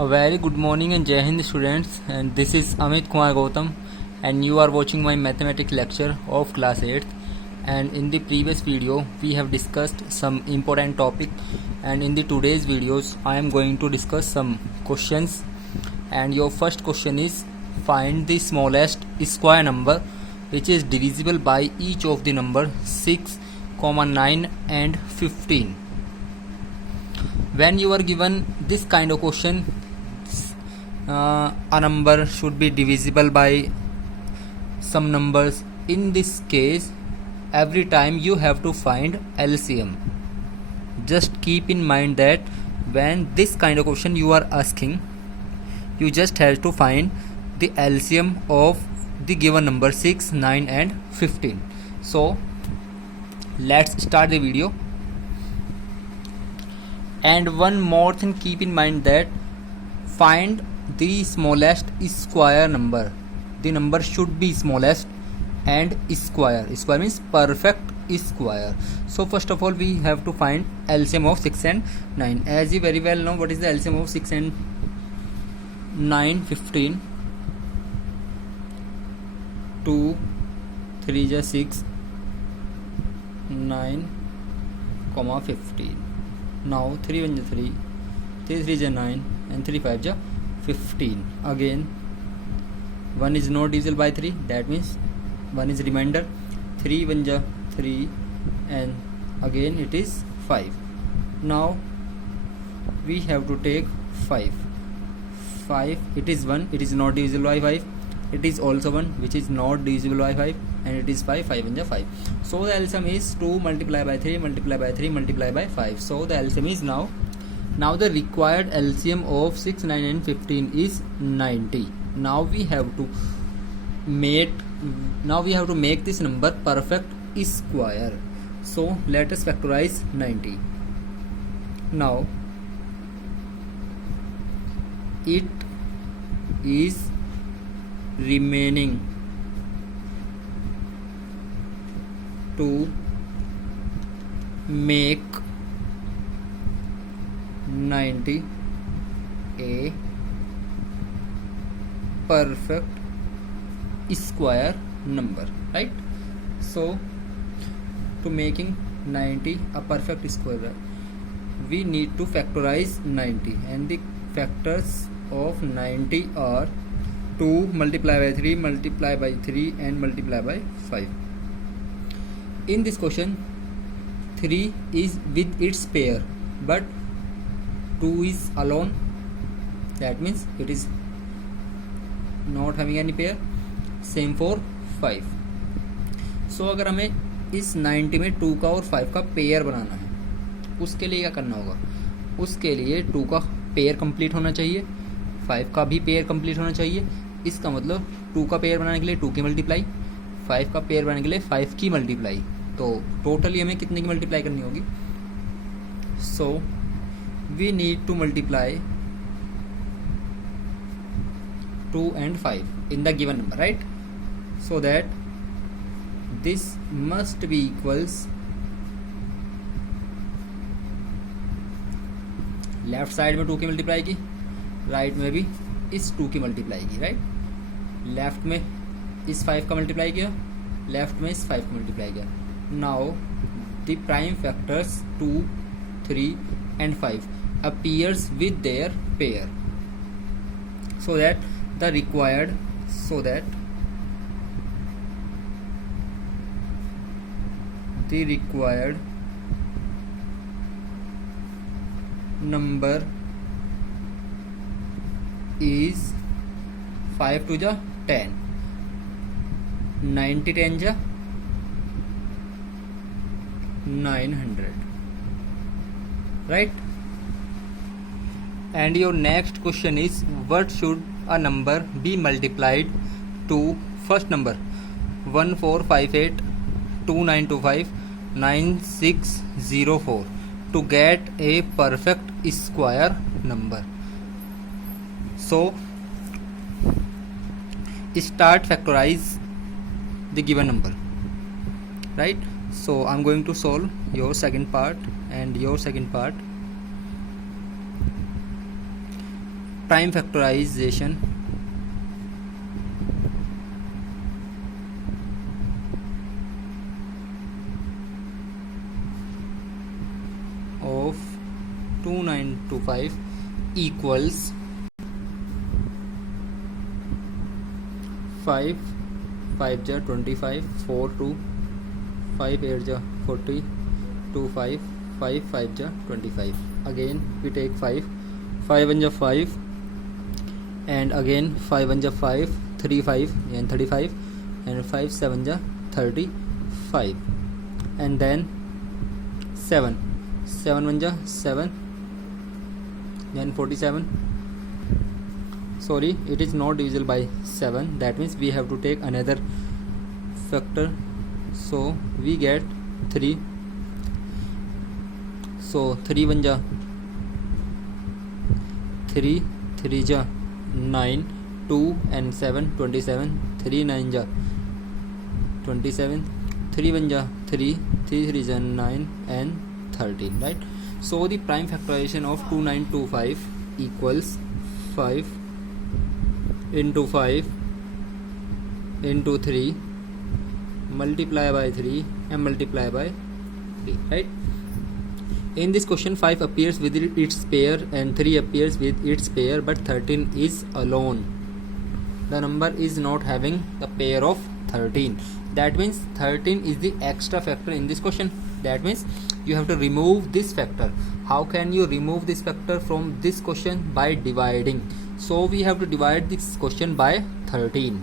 A very good morning and Jai Hind students, and this is Amit Kumar Gautam and you are watching my mathematics lecture of class 8th. And in the previous video we have discussed some important topic, and in the today's videos I am going to discuss some questions. And your first question is, find the smallest square number which is divisible by each of the number 6, 9 and 15. When you are given this kind of question, a number should be divisible by some numbers. In this case, every time you have to find LCM. Just keep in mind that when this kind of question you are asking, you just have to find the LCM of the given number 6, 9 and 15. So let's start the video. And one more thing, keep in mind that find the smallest square number. The number should be smallest and square. Square means perfect square. So first of all we have to find LCM of 6 and 9. As you very well know, what is the LCM of 6 and 9? 15. 2 3 is 6, 9 comma 15. Now 3 1 is 3, 3 3 is 9 and 3 5 is 15. Again 1 is not divisible by 3, that means 1 is remainder. 3 1 is 3 and again it is 5. Now we have to take 5. It is 1, it is not divisible by 5. It is also 1 which is not divisible by 5, and it is 5 1 is 5. So the LCM is 2 multiplied by 3 multiplied by 3 multiplied by 5. So the LCM is now the required LCM of 6, 9 and 15 is 90. Now we have to make this number perfect square. So let us factorize 90. Now it is remaining to make 90 a perfect square number, right? So to making 90 a perfect square, we need to factorize 90, and the factors of 90 are 2 multiplied by 3 multiplied by 3 and multiplied by 5. In this question 3 is with its pair but 2 is alone, that means it is not having any pair. Same for 5. सो अगर हमें इस 90 में 2 का और 5 का pair बनाना है, उसके लिए क्या करना होगा? उसके लिए 2 का पेयर कंप्लीट होना चाहिए, 5 का भी पेयर कंप्लीट होना चाहिए. इसका मतलब 2 का पेयर बनाने के लिए 2 की मल्टीप्लाई, 5 का पेयर बनाने के लिए 5 की मल्टीप्लाई. तो टोटली हमें कितने की मल्टीप्लाई करनी होगी? So we need to multiply 2 and 5 in the given number, right? So that this must be equals, left side में 2 की मल्टीप्लाई की, राइट में भी इस 2 की मल्टीप्लाई की, राइट? लेफ्ट में इस 5 का मल्टीप्लाई किया, लेफ्ट में इस 5 का मल्टीप्लाई किया. Now the prime factors 2, 3 and 5 appears with their pair, so that the required number is 5 to the 10, 90 10 ja 900, right? And your next question is, what should a number be multiplied to first number 1458 2925 9604 to get a perfect square number? So start factorize the given number, right? So I'm going to solve your second part and your second part. prime factorization of 2925 equals 5 5 ja 25 4 2 5 8 ja 40 2 5 5 5 ja 25. Again we take 5 5 1 ja 5 and again 5 1 ja 5 3 5 and 35 and 5 7 ja 35 and then 7 7 1 ja 7 then 47. Sorry, it is not divisible by 7, that means we have to take another factor, so we get 3. So 3 1 ja 3 3 ja 9 2 and 7 27 3 9 ja 27 3 1 ja 3 3 3 ja 9 and 13, right? So the prime factorization of 2925 equals 5 into 5 into 3 multiply by 3 and multiply by 3, right? In this question 5 appears with its pair and 3 appears with its pair, but 13 is alone. The number is not having the pair of 13. That means 13 is the extra factor in this question. That means you have to remove this factor. How can you remove this factor from this question? By dividing. So we have to divide this question by 13,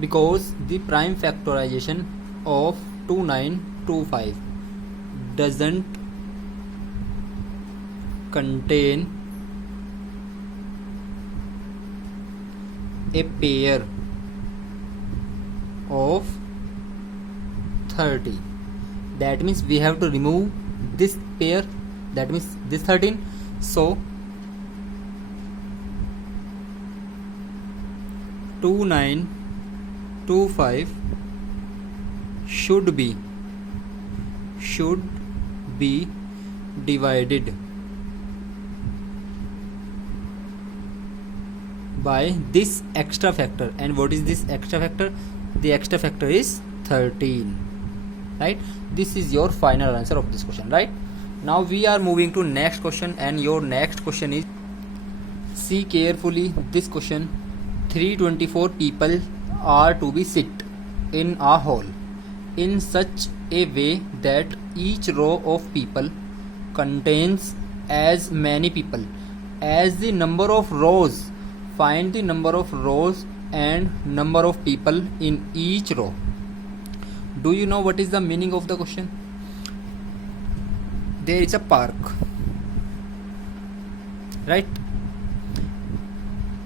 because the prime factorization of 2925 doesn't contain a pair of 30. That means we have to remove this pair, that means this 13. So 2925 should be divided by this extra factor. And what is this extra factor? The extra factor is 13, right? This is your final answer of this question, right? Now we are moving to next question, and your next question is, see carefully this question. 324 people are to be sit in a hall in such a way that each row of people contains as many people as the number of rows. Find the number of rows and number of people in each row. Do you know what is the meaning of the question? There is a park, right?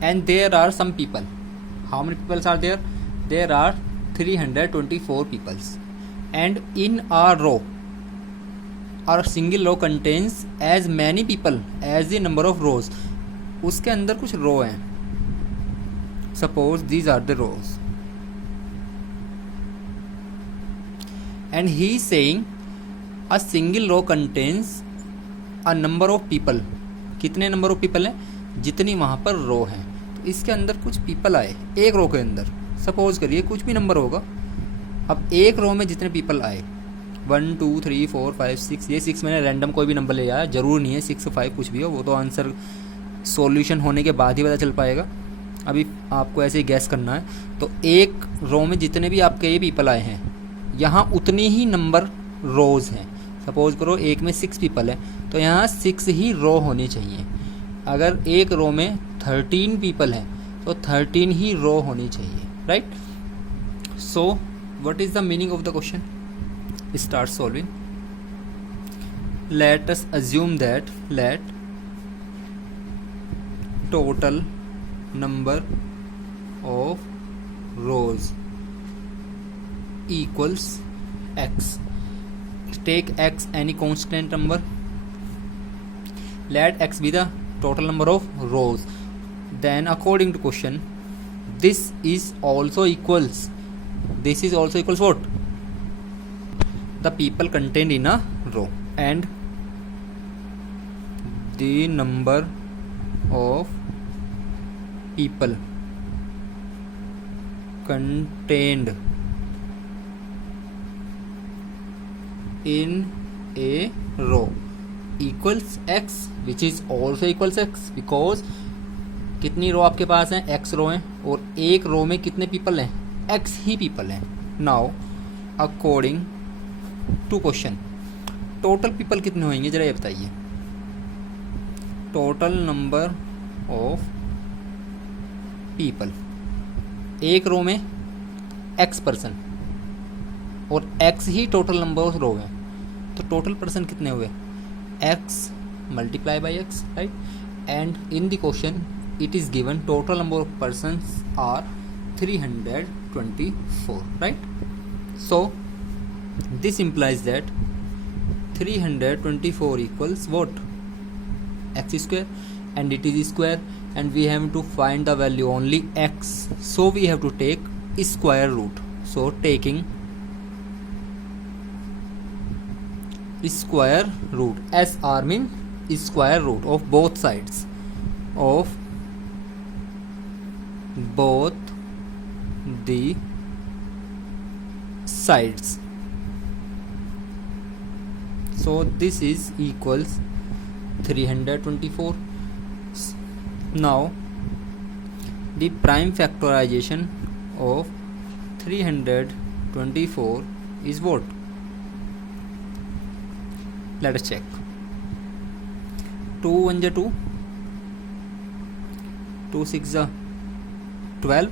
And there are some people. How many people are there? There are 324 people. And in a row, or single row contains as many people as the number of rows. उसके अंदर कुछ रो हैं. Suppose these are the rows. And he is saying a single row contains a number of people. कितने number of people हैं? जितनी वहाँ पर रो हैं. तो इसके अंदर कुछ पीपल आए एक रो के अंदर. सपोज करिए कुछ भी नंबर होगा. अब एक रो में जितने पीपल आए 1 2 3 4 5 6, ये 6 मैंने रैंडम कोई भी नंबर ले आया, ज़रूर नहीं है 6 5 कुछ भी हो, वो तो आंसर सॉल्यूशन होने के बाद ही पता चल पाएगा. अभी आपको ऐसे ही गैस करना है. तो एक रो में जितने भी आपके ये पीपल आए हैं, यहाँ उतनी ही नंबर रोज़ हैं. सपोज करो एक में 6 पीपल है, तो यहाँ 6 ही रो होनी चाहिए. अगर एक रो में 13 पीपल हैं, तो 13 ही रो होनी चाहिए, right? So what is the meaning of the question? Start solving. Let us assume that let total number of rows equals x. Take x any constant number. Let x be the total number of rows. Then according to question, this is also equals what? The people contained in a row, and the number of people contained in a row equals x, which is also equals x, because कितनी रो आपके पास हैं, x रो हैं, और एक row में कितने people हैं, x ही पीपल हैं. Now according to question, total people कितने होंगे जरा ये बताइए. टोटल नंबर ऑफ पीपल, एक रो में x पर्सन और x ही टोटल नंबर ऑफ रो है, तो टोटल पर्सन कितने हुए, x multiply by x, right. And in the question it is given total number of persons are 324, right. So this implies that 324 equals what, x square, and it is square, and we have to find the value only x, so we have to take square root. So taking square root, SR means square root of both sides, of both the sides. So this is equals 324. Now the prime factorization of 324 is what? Let us check. 2 1 ja 2, 2 6 ja 12,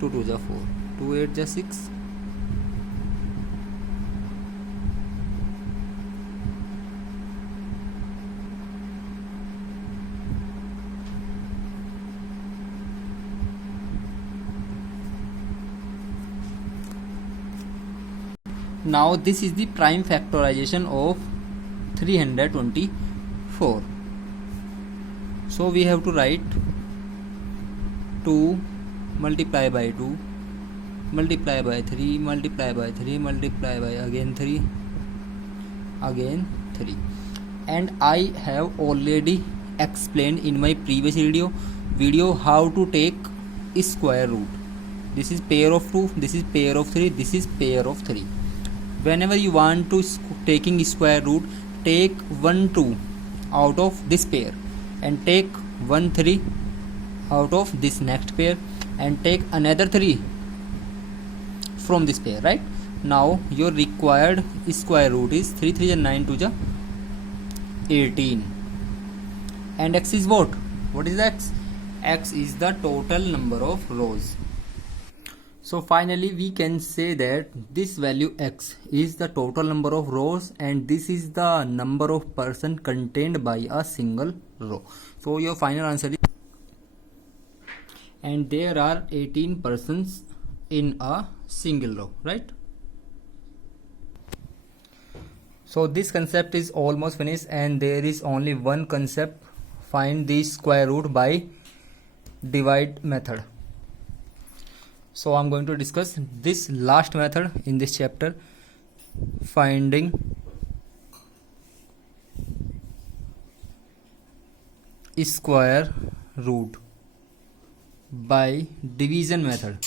2 2 ja 4, 2 8 ja 6, now this is the prime factorization of 324. So we have to write 2 multiply by 2 multiply by 3 multiply by 3 multiply by again 3 again 3. And I have already explained in my previous video how to take square root. This is pair of 2, this is pair of 3, this is pair of 3. Whenever you want to taking square root, take 1 2 out of this pair and take 1 3 out of this next pair and take another 3 from this pair, right. Now your required square root is 3 3 is 9 2 is 18, and x is what is x? X is the total number of rows. So finally we can say that this value x is the total number of rows, and this is the number of person contained by a single row. So your final answer is, and there are 18 persons in a single row, right. So this concept is almost finished, and there is only one concept: find the square root by divide method. So I'm going to discuss this last method in this chapter, finding square root by division method.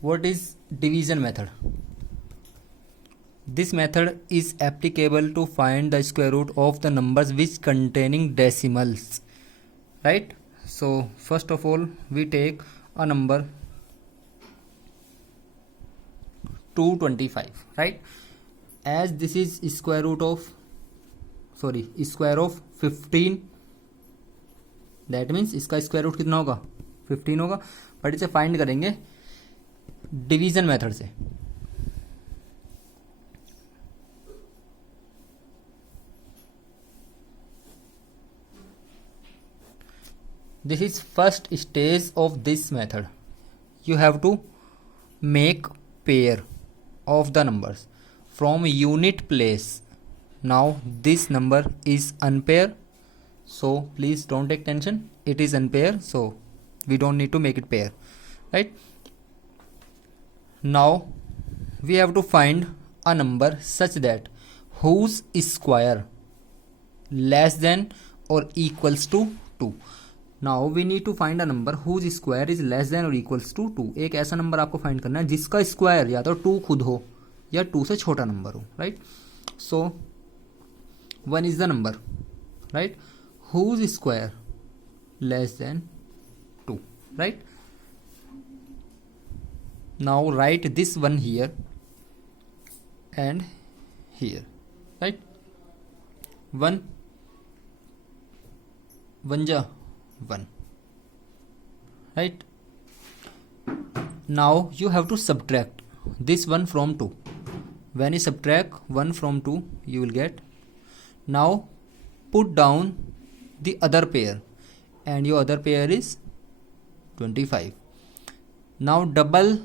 What is division method? This method is applicable to find the square root of the numbers which containing decimals, right. So first of all we take a number 225, right. As this is square of 15, that means इसका square root कितना होगा 15 होगा, but इसे find करेंगे division method से. This is first stage of this method. You have to make pair of the numbers from unit place. Now this number is unpair, so please don't take tension, it is unpair, so we don't need to make it pair, right. Now we have to find a number such that whose square less than or equals to 2. Now we need to find a number whose square is less than or equals to 2. एक ऐसा number आपको find करना है जिसका square या तो 2 खुद हो या 2 से छोटा नंबर हो, right. So 1 is the number, right, whose square less than 2, right. Now write this one here and here, right. 1 ja 1, right. Now you have to subtract this one from 2. When you subtract 1 from 2 you will get. Now put down the other pair and your other pair is 25. Now double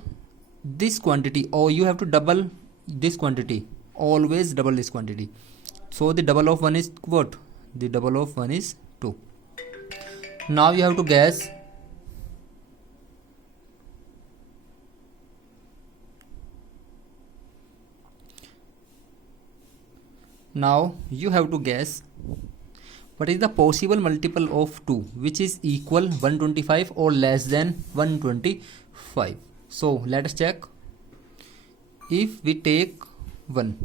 this quantity, or you have to double this quantity, always double this quantity. So the double of 1 is what? The double of 1 is 2. Now you have to guess what is the possible multiple of 2 which is equal 125 or less than 125. So let us check. If we take 1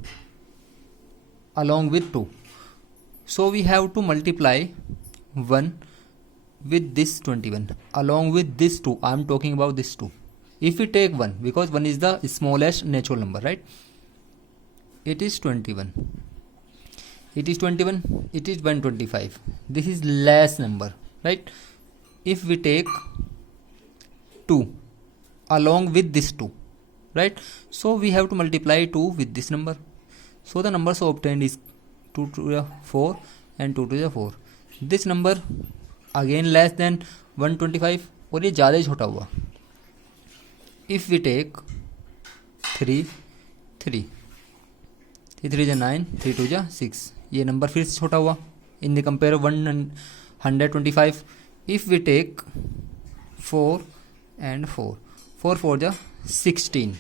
along with 2, so we have to multiply 1 with this 21 along with this 2. I am talking about this 2. If we take 1, because 1 is the smallest natural number, right, it is 21. It is 21, it is 125. This is less number, right. If we take 2 along with this 2, right, so we have to multiply 2 with this number. So the numbers obtained is 2 to the 4 and 2 to the 4. This number again less than 125 और ये ज़्यादा ही छोटा हुआ. If we take 3 3 3 9 3 2 6, ये number फिर से छोटा हुआ in the compare 125. If we take 4 and 4 4 4 जा 16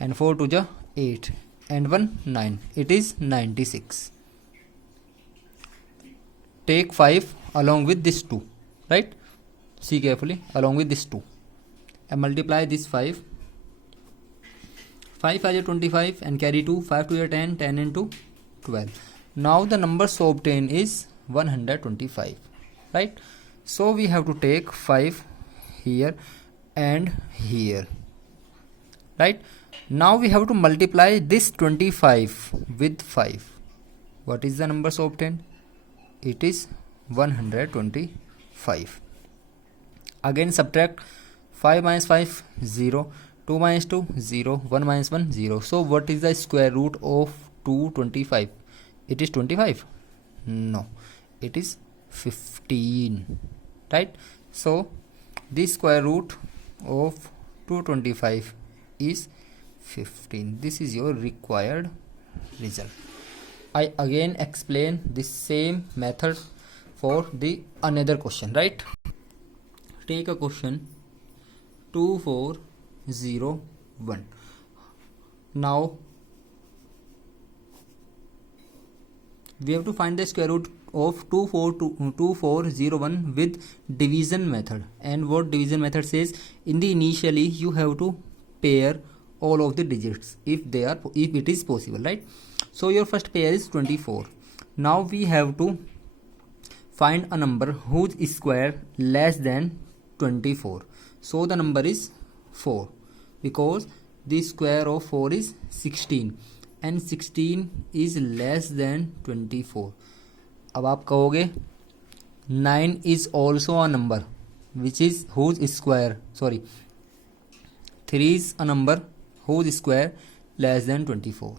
and 4 2 जा 8 and 1 9, it is 96. Take 5 along with this 2, right, see carefully, along with this 2 and multiply this 5 5 is 25 and carry 2, 5 to 10, 10 into 12. Now the number so obtained is 125, right. So we have to take 5 here and here, right. Now we have to multiply this 25 with 5. What is the number so obtained? It is 125. Again subtract 5 minus 5 0, 2 minus 2 0, 1 minus 1 0. So what is the square root of 225? It is 25? No, it is 15, right. So the square root of 225 is 15. This is your required result. I again explain the same method for the another question, right. Take a question 2401. Now we have to find the square root of 2401 with division method. And what division method says, in the initially you have to pair all of the digits if it is possible, right. So your first pair is 24. Now we have to find a number whose square less than 24. So the number is 4, because the square of 4 is 16 and 16 is less than 24. अब आप कहोगे 9 is also a number which is whose square, 3 is a number whose square less than 24,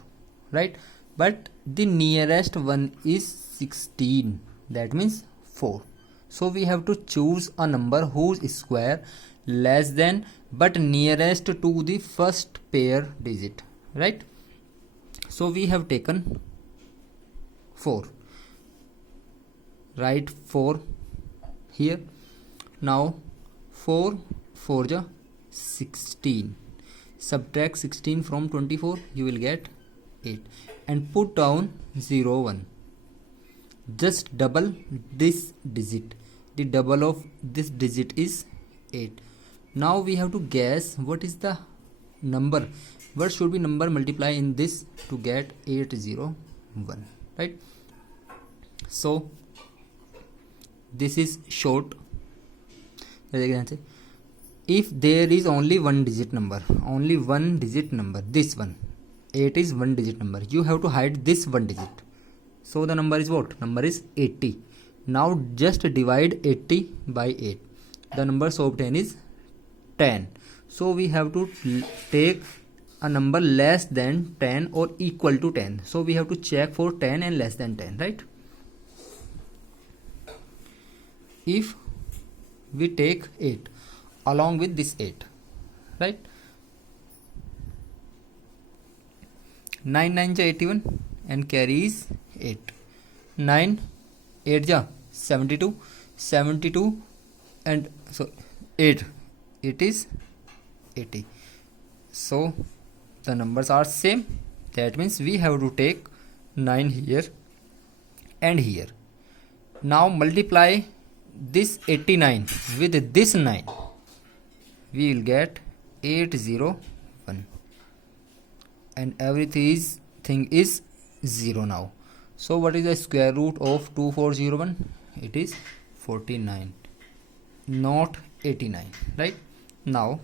right. But the nearest one is 16, that means 4. So we have to choose a number whose square less than but nearest to the first pair digit, right. So we have taken 4, write 4 here. Now 4 4 ja 16, subtract 16 from 24, you will get 8 and put down 0 1. Just double this digit. The double of this digit is 8. Now we have to guess what is the number, what should be number multiply in this to get 801, right? So this is short. If there is only one digit number, this one 8 is one digit number, you have to hide this one digit. So the number is what? Number is 80. Now just divide 80 by 8. The number so obtained is 10. So we have to take a number less than 10 or equal to 10. So we have to check for 10 and less than 10, right? If we take 8 along with this 8, right? 9 9 ja 81 and carries 8. 9 8 ja 72, 72 and so 8, it is 80. So the numbers are same. That means we have to take 9 here and here. Now multiply this 89 with this 9. We will get 801 and everything is 0 now. So what is the square root of 2401? It is 49, not 89, right? Now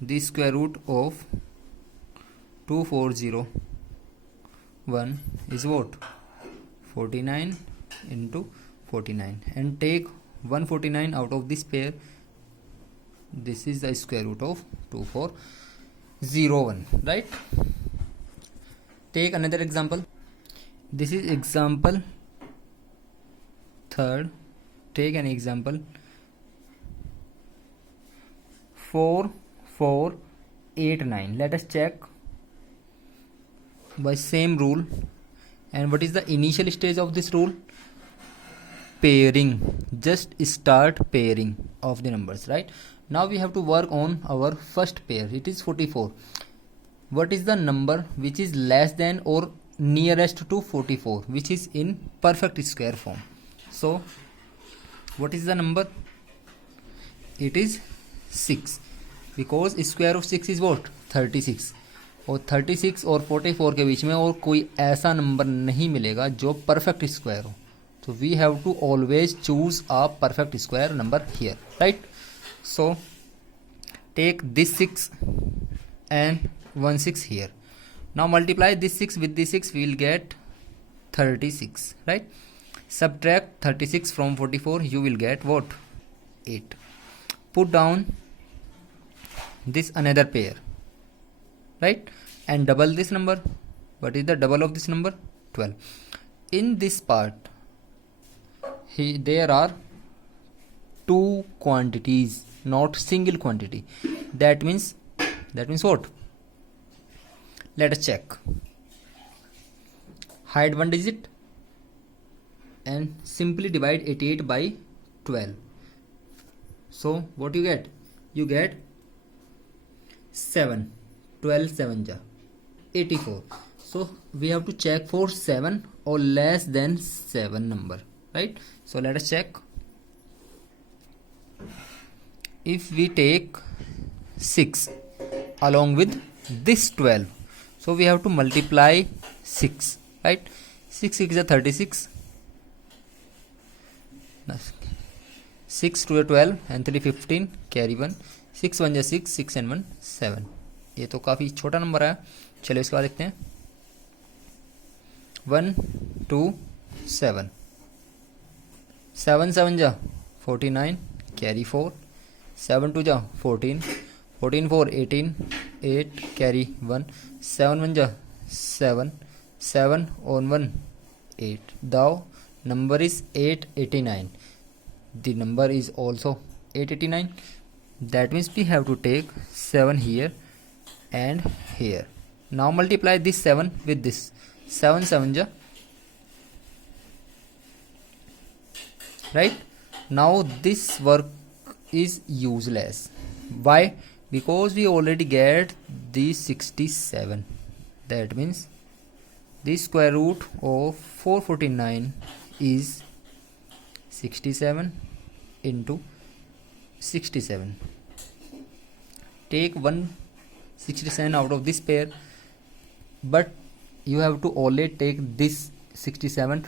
the square root of 2401 is what? 49 into 49, and take 149 out of this pair. This is the square root of 2401, right? Take another example. This is example third. Take an example 4489. Let us check by same rule. And what is the initial stage of this rule? Pairing. Just start pairing of the numbers, right? Now we have to work on our first pair. It is 44. What is the number which is less than or nearest to 44, which is in perfect square form? So what is the number? It is 6, because square of 6 is what? 36. और 36 और 44 के बीच में और कोई ऐसा number नहीं मिलेगा जो परफेक्ट स्क्वायर हो. So we have to always choose a perfect square number here, right? So take this 6 and 1 6 here. Now multiply this 6 with this 6, we will get 36, right? Subtract 36 from 44, you will get what? 8. Put down this another pair, right? And double this number. What is the double of this number? 12. In this part, there are two quantities, not single quantity. That means what? Let us check. Hide one digit and simply divide 88 by 12. So what you get? You get 7. 12 7 ja 84. So we have to check for 7 or less than 7 number, right? So let us check. If we take 6 along with this 12, so we have to multiply 6, right? 6 6 is 36. 6 to 12 and 3 15, carry 1. 6 1 6, 6 and 1 7. ये तो काफ़ी छोटा number है. चलो इसके बाद देखते हैं. 1 2 7. 7 7 जा 49, carry 4. 7 2 जा 14. 14 4 18, 8 carry 1. 7 1 जा 7. 7 on 1 8. The number is 889. The number is also 889. That means we have to take 7 here and here. Now multiply this 7 with this. 7 7 ja, right? Now this work is useless. Why? Because we already get the 67, That means the square root of 449 is 67 into 67. Take 167 out of this pair, but you have to only take this 67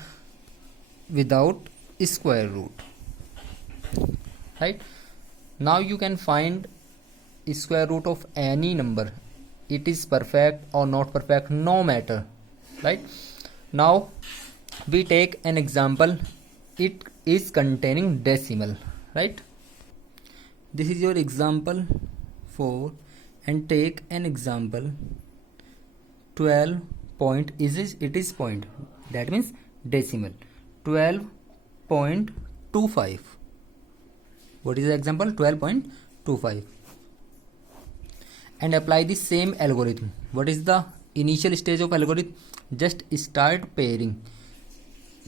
without square root. Right? Now you can find square root of any number. It is perfect or not perfect, no matter. Right? Now we take an example. It is containing decimal. Right? This is your example 4, and take an example 12 point. It is point, that means decimal 12.25. What is the example? 12.25. And apply the same algorithm. What is the initial stage of algorithm? Just start pairing.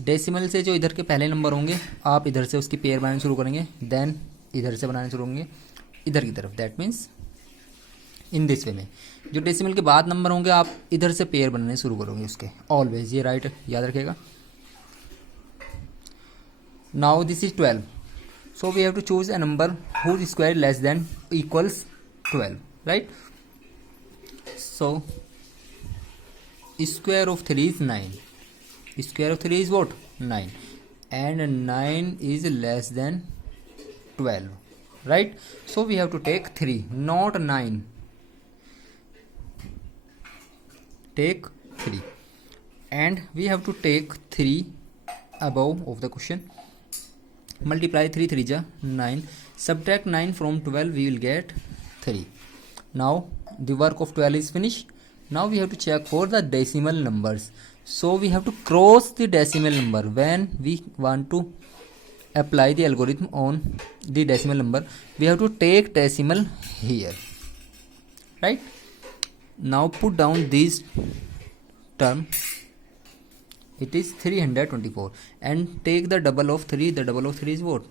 Decimal से जो इधर के पहले number होंगे आप इधर से उसकी पेयर बनाना शुरू करेंगे, देन इधर से बनाना शुरू होंगे इधर की तरफ. That means in this way में जो डेसिमल के बाद नंबर होंगे आप इधर से पेयर बनाने शुरू करोगे उसके. ऑलवेज ये राइट याद रखिएगा. Now this is 12, so we have to choose a number whose square less than equals 12. Right? So square of 3 is 9. Square of 3 is what? 9. And 9 is less than 12. Right? So we have to take 3, not 9. Take 3. And we have to take 3 above of the question. Multiply 3 3 ja 9. Subtract 9 from 12, we will get 3. Now the work of 12 is finished. Now we have to check for the decimal numbers. So we have to cross the decimal number. When we want to apply the algorithm on the decimal number, we have to take decimal here. Right? Now put down this term. It is 324. And take the double of 3. The double of 3 is what?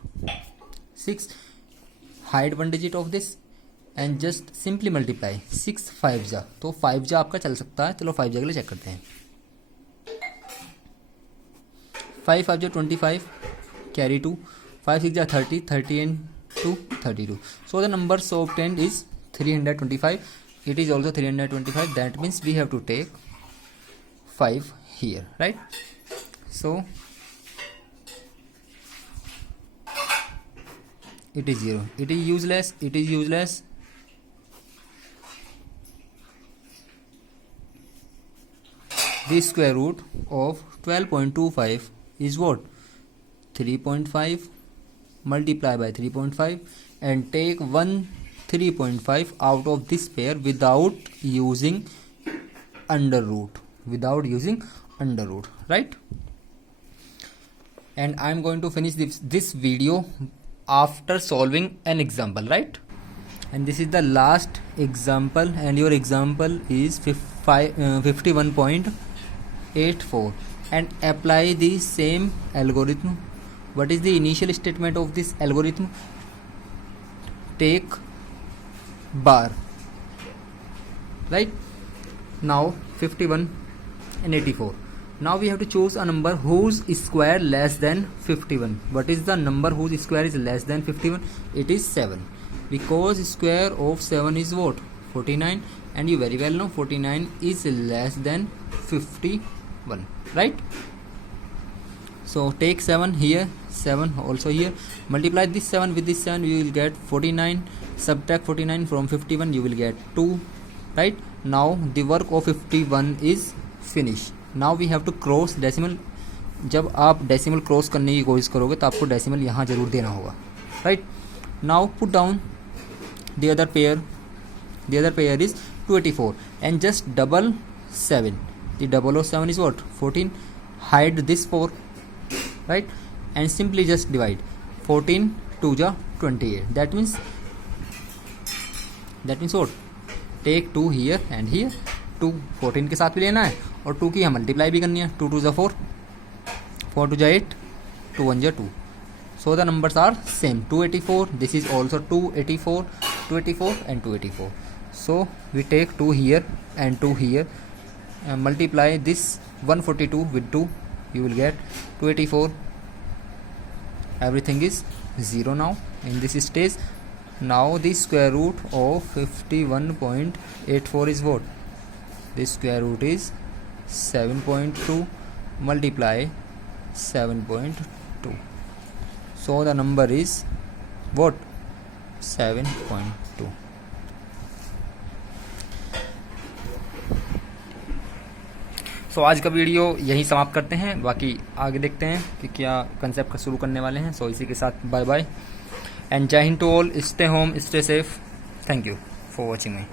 6. Hide one digit of this. And just simply multiply. 6 5 जा, तो 5 जा आपका चल सकता है. चलो 5 जा के लिए चेक करते हैं. 5 5 जा 25, कैरी 2. 5 6 जा 30, 30 and 2 32. So the number so obtained is 325. It is also 325. That means we have to take 5 here. Right? So it is 0. It is useless. It is useless. The square root of 12.25 is what? 3.5. Multiply by 3.5 and take 3.5 out of this pair without using under root. Right? And I am going to finish this video after solving an example. Right? And this is the last example, and your example is 51.84. And apply the same algorithm. What is the initial statement of this algorithm? Take bar. Right? Now 51 and 84. Now we have to choose a number whose square less than 51. What is the number whose square is less than 51? It is 7. Because square of 7 is what? 49. And you very well know 49 is less than 51. Right? So take 7 here, 7 also here. Multiply this 7 with this 7, you will get 49. Subtract 49 from 51, you will get 2. Right? Now the work of 51 is finished. Now we have to cross decimal. जब आप decimal cross करने की कोशिश करोगे तो आपको decimal यहाँ जरूर देना होगा. Right? Now put down the other pair is 284 and just double 7. The double of 7 is what? 14. Hide this 4. Right? And simply just divide. 14 2 ja 28. That means what? Take 2 here and here. 2 14 के साथ भी लेना है और 2 की multiply भी करनी है. 2 2 जा 4, 4 2 जा 8, 2 1 जा 2. So the numbers are same. 284. This is also 284, 284 and 284. So we take 2 here and 2 here. multiply this 142 with 2, you will get 284. Everything is 0 now in this stage. Now the square root of 51.84 is what? The square root is 7.2 multiply 7.2. So the number is what? 7.2. सो आज का video यहीं समाप्त करते हैं, बाकी आगे देखते हैं कि क्या कंसेप्ट शुरू करने वाले हैं. सो इसी के साथ bye bye and Jai Hind to all. Stay home, stay safe. Thank you for watching me.